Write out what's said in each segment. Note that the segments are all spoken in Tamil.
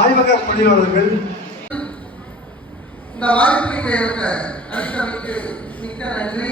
ஆய்வக பணியாளர்கள் இந்த வாய்ப்பை பெற்ற மிக்க நன்றி.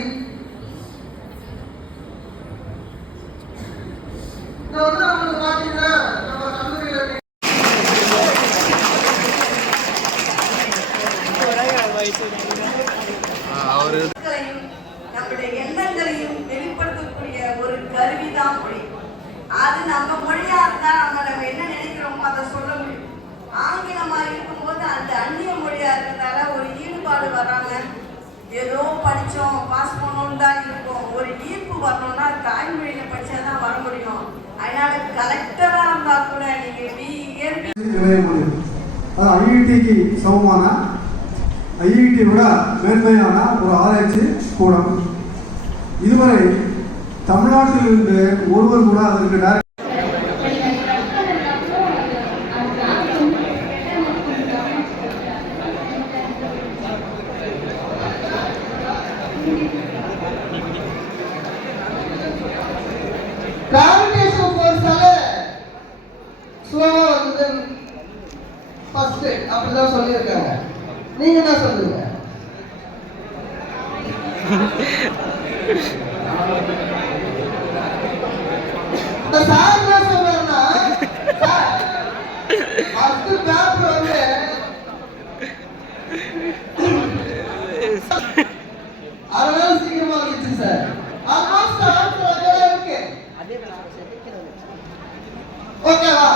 படித்தோம் பாஸ் பண்ணோம்னு தான் இருக்கும். ஒரு ஈர்ப்பு வரணும்னா தாய்மொழியில படிச்சாதான் வர முடியும். அதனால கலெக்டரா இருந்தா கூட நீங்க பி ஐஐடிக்கு சமமான. ஐஐடி விட மேன்மையான ஒரு ஆராய்ச்சி கூடம். இதுவரை தமிழ்நாட்டில் இருந்து ஒருவர் கூட அதற்கு கிராவிடேஷன் ஃபோர்ஸால ஸ்லோவா வந்து ஃபர்ஸ்ட் அப்படிதான் சொல்லியிருக்காங்க நீங்க என்ன சொல்லுங்க இந்த சார் என்ன சொல்றாருன்னா ஃபர்ஸ்ட் பேப்பர் வந்து அதனால சீக்கிரமா வந்துச்சு சார் ஆல்மோஸ்ட் ஆன்சர் அதெல்லாம் இருக்கு ஓகேவா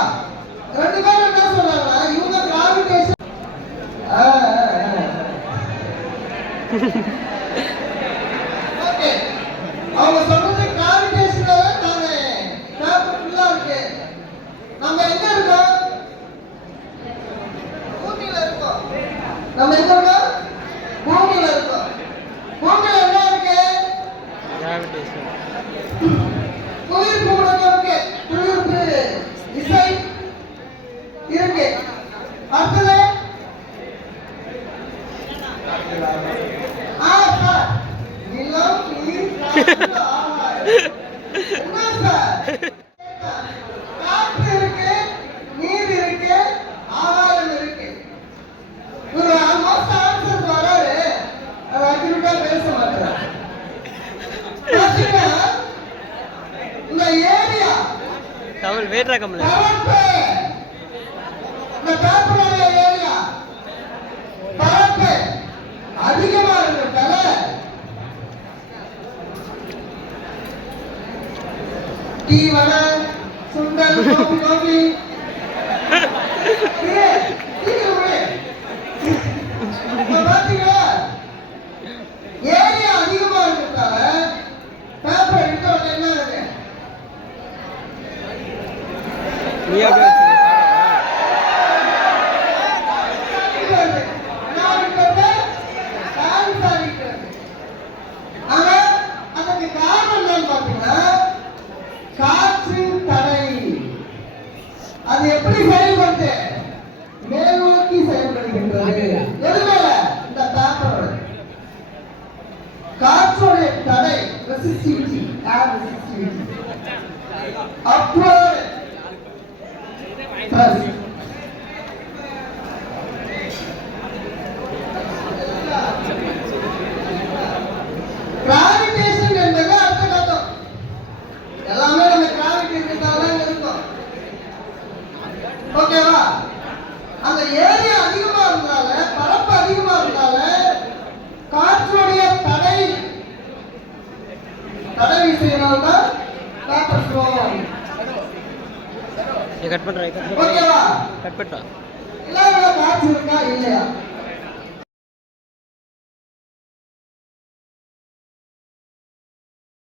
ரெண்டு பேரும் என்ன சொல்றாங்கன்னா இவங்க கிராவிடேஷன் ஓகே அவங்க சொன்னது கிராவிடேஷனால தானே. பேப்பர் ஃபுல்லா இருக்கு. நம்ம எங்க இருக்கோம்? பூமியில இருக்கோம். நம்ம எங்க இருக்கோம்? பூமியில இருக்கோம். பூமியில என்ன இருக்கு? குளிர்ப்பு உணவு இருக்கு குளிர்ப்பு இசை இருக்கு அடுத்தது ஆ சார் நிலம் நீர் காற்று, ஆகாயம். என்ன சார் காற்று இருக்கு நீர் இருக்கு ஆகாயம் இருக்கு ஒரு ஆல்மோஸ்ட் ஆன்சர் வராரு அது அக்யூரேட்டா பேச மாட்டார் பாத்தீங்கன்னா இந்த ஏரியா கமல் வேட்ரா கமல் பரப்பு இந்த பேப்பருடைய ஏரியா பரப்பு அதிகமா இருக்கிறதால டீ சுந்தர் சுண்டல் கோபி கோபி. ஏரியா அதிகமா இருக்கிறதால பேப்பர் எடுத்த உடனே என்ன அது எப்படி செயல்படுது? மேல் நோக்கி செயல்படுகின்றது. இந்த பேப்பரோட காற்றோட தடை resistivity air resistivity plus gravitation என்பது அர்த்த கட்டம் எல்லாமே நம்ம கிராவிட்டி இருக்கிறதால இருக்கும் ஓகேவா? அந்த ஏரியா அதிகமா இருந்தால பரப்பு அதிகமா இருந்தால காற்றுடைய தடை தடை விஷயம்தான் பேப்பர் ஃப்ளோ நீ கட் பண்ற கட் ஓகேவா? கட் பண்றா இல்லாத காற்று இருக்கா? இல்லையா?